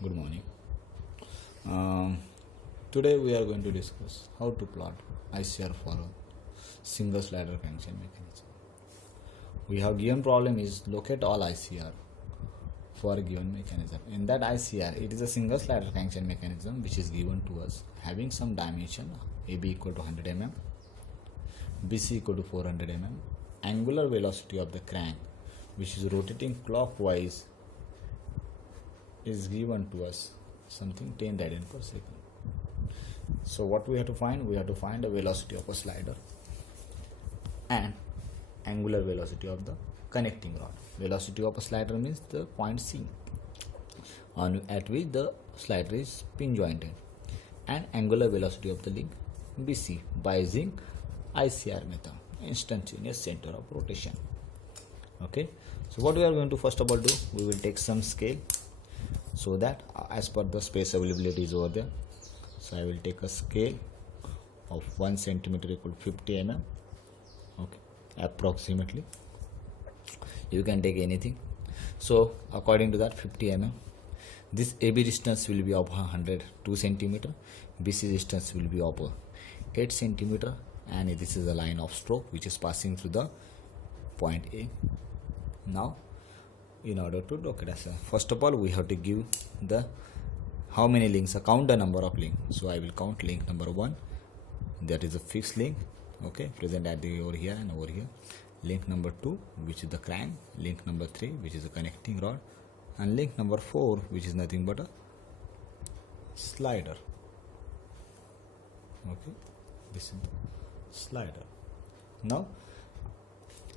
Good morning. Um, Today we are going to discuss how to plot ICR for a single slider crankshaft mechanism. We have given problem is locate all ICR for a given mechanism. In that ICR, it is a single slider crankshaft mechanism which is given to us having some dimension AB equal to 100 mm, BC equal to 400 mm, angular velocity of the crank which is rotating clockwise is given to us something 10 radian per second. So what we have to find? We have to find the velocity of a slider and angular velocity of the connecting rod. Velocity of a slider means the point C at which the slider is pin jointed, and angular velocity of the link BC by using ICR method, instantaneous center of rotation. Okay, so what we are going to first of all do, we will take some scale so that as per the space availability is over there. So I will take a scale of 1 centimeter equal to 50 mm. Okay, approximately. You can take anything. So according to that 50 mm, this AB distance will be of 102 centimeter, BC distance will be of 8 centimeter, and this is a line of stroke which is passing through the point A. Now in order to locate us, first of all we have to give the how many links, count the number of links. So I will count link number 1, that is a fixed link, okay, present at the over here and over here. Link number 2, which is the crank. Link number 3, which is a connecting rod, and link number 4, which is nothing but a slider. Okay, this is the slider. Now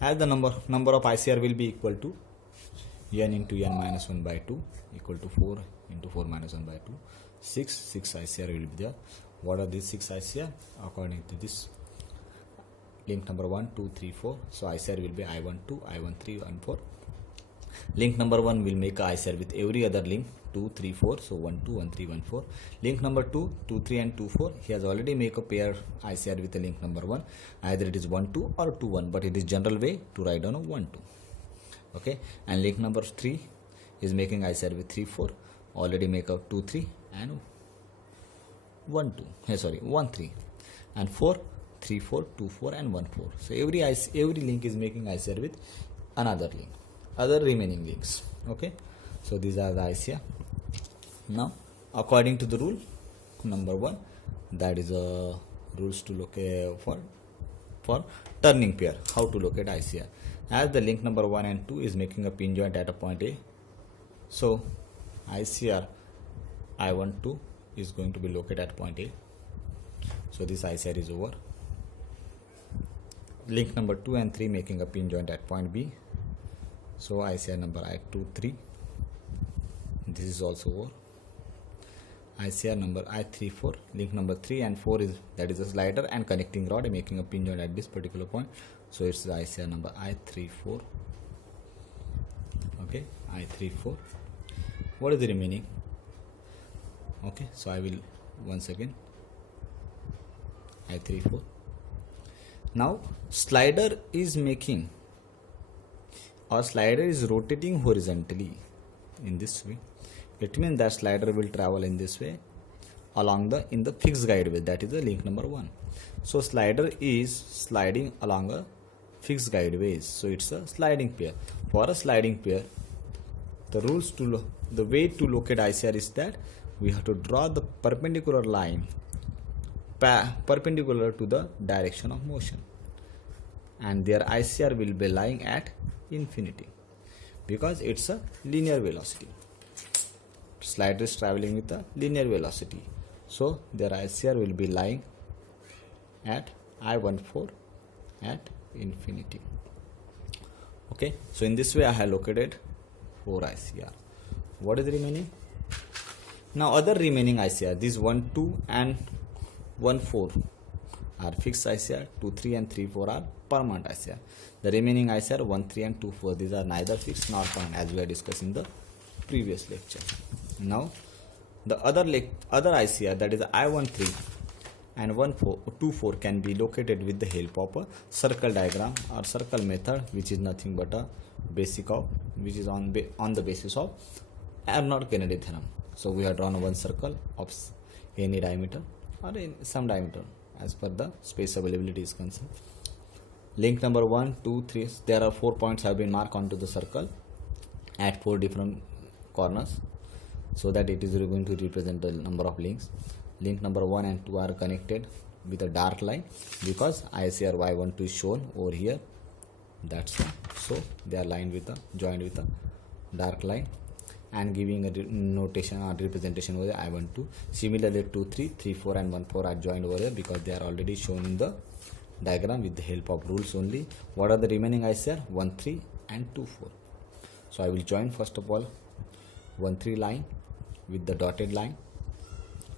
as the number of ICR will be equal to n into n minus 1 by 2 equal to 4 into 4 minus 1 by 2, 6 ICR will be there. What are these 6 ICR? According to this link number 1, 2, 3, 4. So ICR will be I12, I13, I14. Link number 1 will make a ICR with every other link 2, 3, 4. So 1, 2, 1, 3, 1, 4. Link number 2, 2, 3 and 2, 4. He has already make a pair ICR with the link number 1. Either it is 1, 2 or 2, 1. But it is general way to write down a 1, 2. Okay. And link number 3 is making ICR with 3, 4. Already make a 2, 3 and 1, 2. 1, 3. And 4, 3, 4, 2, 4 and 1, 4. So every link is making ICR with another link, other remaining links. Okay, so these are the ICR. Now according to the rule number 1, that is rules to locate for turning pair, how to locate ICR. As the link number 1 and 2 is making a pin joint at a point A, so ICR I12 is going to be located at point A. So this ICR is over. Link number 2 and 3 making a pin joint at point B. So ICR number I23, this is also over. ICR number I34, link number 3 and 4 is, that is a slider and connecting rod making a pin joint at this particular point. So it's the ICR number I34. Okay, I34. What is the remaining? Okay, so I will once again I34. Now slider is making, or slider is rotating horizontally in this way. It means that slider will travel in this way along in the fixed guide way, that is the link number 1. So slider is sliding along a fixed guide ways. So it's a sliding pair. For a sliding pair, the way to locate ICR is that we have to draw the perpendicular line perpendicular to the direction of motion, and their ICR will be lying at infinity because it's a linear velocity. Slider is traveling with a linear velocity, so their ICR will be lying at I14 at infinity. Okay, so in this way I have located 4 ICR. What is the remaining? Now other remaining ICR, these 1, 2 and 1, 4 are fixed ICR, 2, 3 and 3, 4 are permanent ICR. The remaining ICR 1, 3 and 2, 4, these are neither fixed nor permanent, as we are discussing in the previous lecture. Now the other ICR, that is I13 and 2, 4 can be located with the help of a circle diagram or circle method, which is nothing but a basic of, which is on the basis of Arnold-Kennedy theorem. So we have drawn one circle of any diameter or in some diameter as per the space availability is concerned. Link number 1, 2, 3. There are 4 points have been marked onto the circle at 4 different corners, so that it is going to represent the number of links. Link number 1 and 2 are connected with a dark line because ICR Y12 is shown over here. That's why. So they are lined with a joined with a dark line and giving a notation or representation over the I12. Similarly, 2, 3, 3, 4 and 1, 4 are joined over here because they are already shown in the diagram with the help of rules only. What are the remaining ICR? 1, 3 and 2, 4. So I will join first of all 1, 3 line with the dotted line.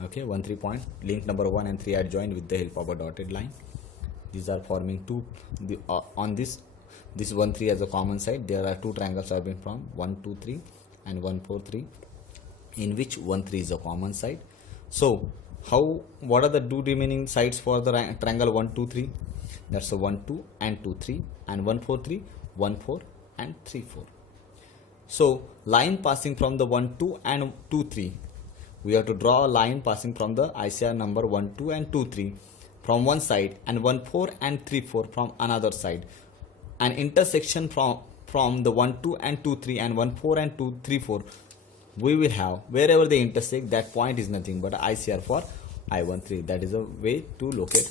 Okay, 1, 3 point. Link number 1 and 3 are joined with the help of a dotted line. These are forming two. On this 1, 3 as a common side, there are two triangles have been formed, 1, 2, 3 and 1, 4, 3, in which 1, 3 is a common side. So what are the two remaining sides for the triangle 1, 2, 3? That's a 1, 2 and 2, 3 and 1, 4, 3, 1, 4 and 3, 4. So line passing from the 1, 2 and 2, 3. We have to draw a line passing from the ICR number 1, 2 and 2, 3 from one side and 1, 4 and 3, 4 from another side. An intersection from the 1, 2 and 2, 3 and 1, 4 and 2, 3, 4. We will have wherever they intersect, that point is nothing but ICR for I13. That is a way to locate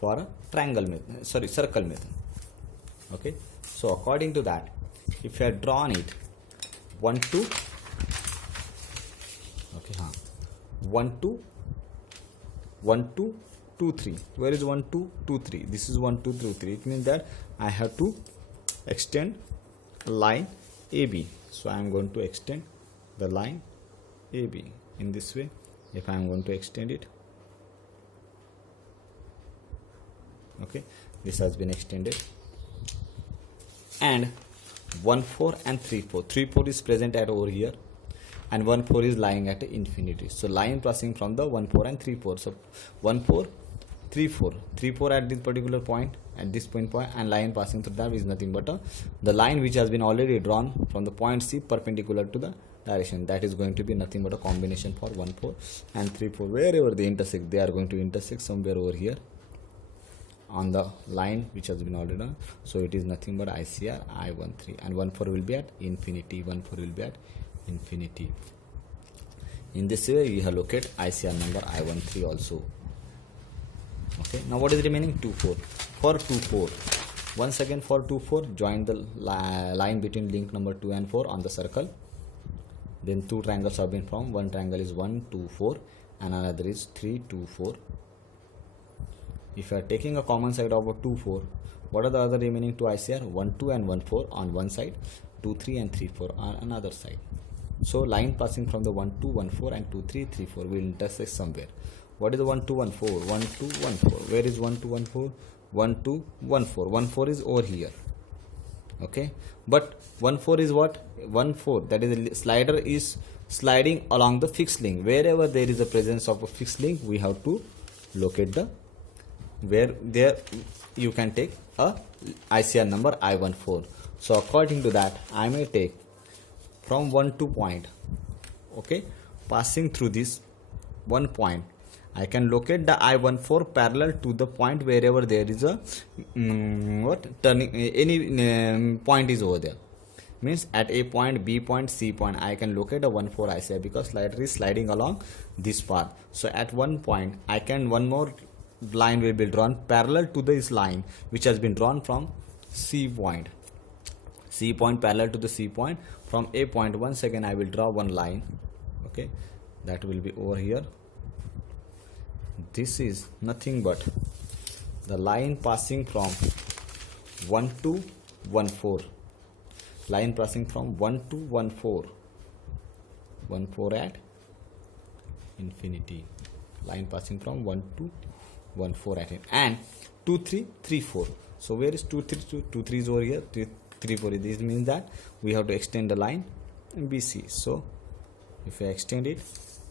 for a circle method. Okay. So according to that, if you have drawn it 1, 2, okay, 1, 2, 1, 2, 2, 3. Where is 1, 2, 2, 3? This is 1, 2, 2, 3. It means that I have to extend line AB. So I am going to extend the line AB in this way. If I am going to extend it, okay, this has been extended, and 1, 4 and 3, 4. 3, 4 is present at over here, and 1, 4 is lying at infinity. So line passing from the 1, 4 and 3, 4. So 1, 4, 3, 4, 3, 4 at this particular point, at this point, and line passing through that is nothing but the line which has been already drawn from the point C perpendicular to the direction. That is going to be nothing but a combination for 1, 4 and 3, 4. Wherever they intersect, they are going to intersect somewhere over here on the line which has been already done. So it is nothing but ICR I13, and 1, 4 will be at infinity. 1, 4 will be at infinity. In this way, we have located ICR number I13 also. Okay. Now what is remaining? 2, 4. For 2, 4. Once again for 2, 4, join the line between link number 2 and 4 on the circle. Then two triangles have been formed. One triangle is 1, 2, 4 and another is 3, 2, 4. If you are taking a common side of a 2, 4, what are the other remaining two ICR? 1, 2 and 1, 4 on one side, 2, 3 and 3, 4 on another side. So line passing from the 1, 2, 1, 4 and 2, 3, 3, 4 will intersect somewhere. What is the 1, 2, 1, 4? 1, 2, 1, 4. Where is 1, 2, 1, 4? 1, 2, 1, 4. 1, 4 is over here. Okay. But 1, 4 is what? 1, 4. That is a slider is sliding along the fixed link. Wherever there is a presence of a fixed link, we have to locate the where there you can take a ICR number I14. So according to that, I may take from 1 to point, okay, passing through this one point, I can locate the I14 parallel to the point wherever there is a turning any point is over there. Means at A point, B point, C point, I can locate a 1, 4 ICR because slider is sliding along this path. So at one point, I can one more line will be drawn parallel to this line which has been drawn from C point. C point parallel to the C point. From A point, once again I will draw one line. Okay, that will be over here. This is nothing but the line passing from 1 to 1, 4. Line passing from 1 to 1, 4. 1, 4 at infinity. Line passing from 1 to 1, 4 at it. And 2, 3, 3, 4. So where is 2, 3? 2, 3 is over here. 3, 4. This means that we have to extend the line BC. So if I extend it,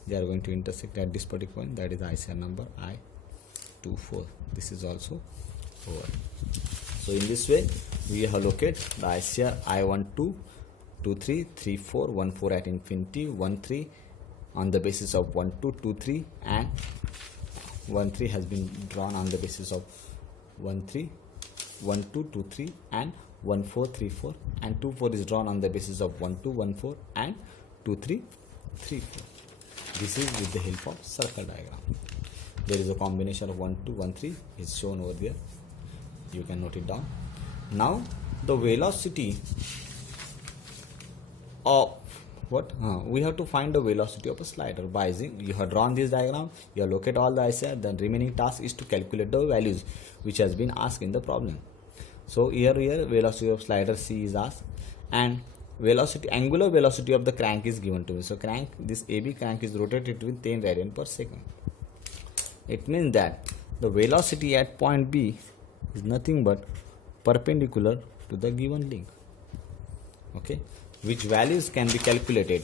they are going to intersect at this particular point. That is ICR number I24. This is also over. So in this way, we have located the ICR I12, 2, 3, 3, 4, 1, 4 at infinity, 1, 3, on the basis of 1 2 2 3, and 1 3 has been drawn on the basis of 1 3 1 2 2 3 and 1 4 3 4, and 2 4 is drawn on the basis of 1 2 1 4 and 2 3 3 4. This is with the help of circle diagram. There is a combination of 1 2 1 3 is shown over there. You can note it down. Now the velocity of we have to find the velocity of a slider by using, you have drawn this diagram, you have located all the ICR, the remaining task is to calculate the values which has been asked in the problem. So here velocity of slider C is asked, and angular velocity of the crank is given to me. So this AB crank is rotated with 10 radian per second. It means that the velocity at point B is nothing but perpendicular to the given link. Okay, which values can be calculated.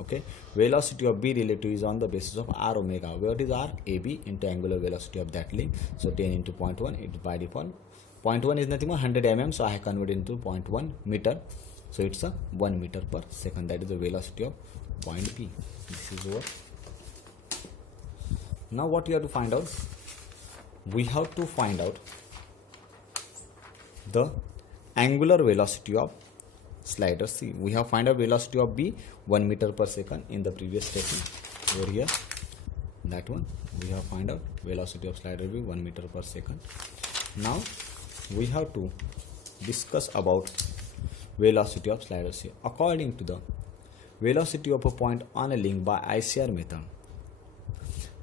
Okay, velocity of B relative is on the basis of r omega. What is r? AB into angular velocity of that link. So 10 into 0.1, it by default 0.1 is nothing but 100 mm, so I have converted into 0.1 meter. So it's a 1 meter per second. That is the velocity of point B. This is what. Now what you have to find out? We have to find out the angular velocity of slider C. We have find out velocity of B 1 meter per second in the previous statement. Over here, that one we have find out velocity of slider B 1 meter per second. Now we have to discuss about velocity of slider C according to the velocity of a point on a link by ICR method.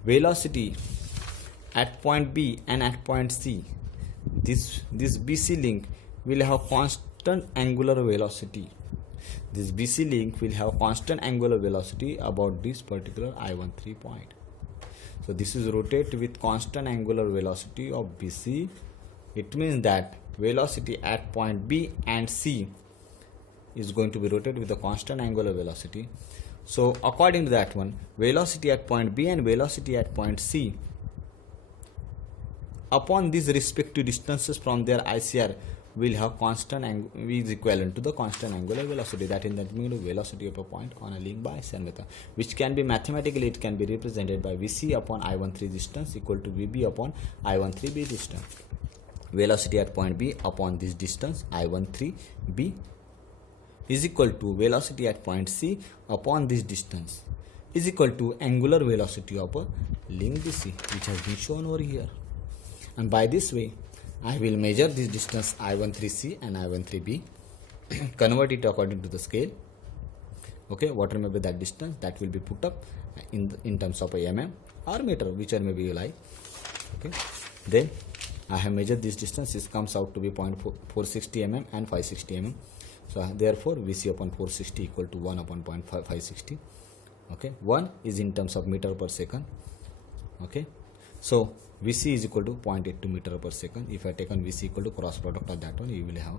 Velocity at point B and at point C, this BC link will have constant angular velocity. This BC link will have constant angular velocity about this particular I13 point. So this is rotate with constant angular velocity of BC. It means that velocity at point B and C is going to be rotated with a constant angular velocity. So according to that one, velocity at point B and velocity at point C upon these respective distances from their ICR will have constant is equivalent to the constant angular velocity. That is the velocity of a point on a link by ICR method, which can be mathematically, it can be represented by VC upon I13 distance equal to VB upon I13B distance. Velocity at point B upon this distance I13B is equal to velocity at point C upon this distance is equal to angular velocity of a link BC, which has been shown over here. And by this way, I will measure this distance I13C and I13B, convert it according to the scale. Okay, whatever may be that distance, that will be put up in terms of a mm or meter, whichever may be you like. Okay, then I have measured this distance. This comes out to be 0.460 mm and 560 mm. So therefore VC upon 460 equal to 1 upon 0.560. Okay, 1 is in terms of meter per second. Okay, so VC is equal to 0.82 meter per second. If I take on VC equal to cross product of that one, you will have,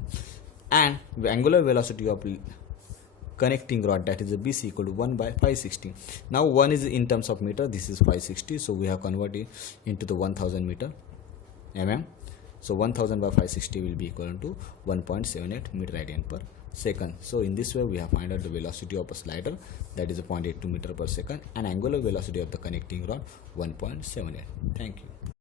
and the angular velocity of connecting rod, that is a BC, equal to 1 by 560. Now 1 is in terms of meter, this is 560, so we have converted into the 1000 meter mm. So 1000 by 560 will be equivalent to 1.78 meter radian per second. So in this way we have find out the velocity of a slider, that is a 0.82 meter per second, and angular velocity of the connecting rod 1.78. Thank you.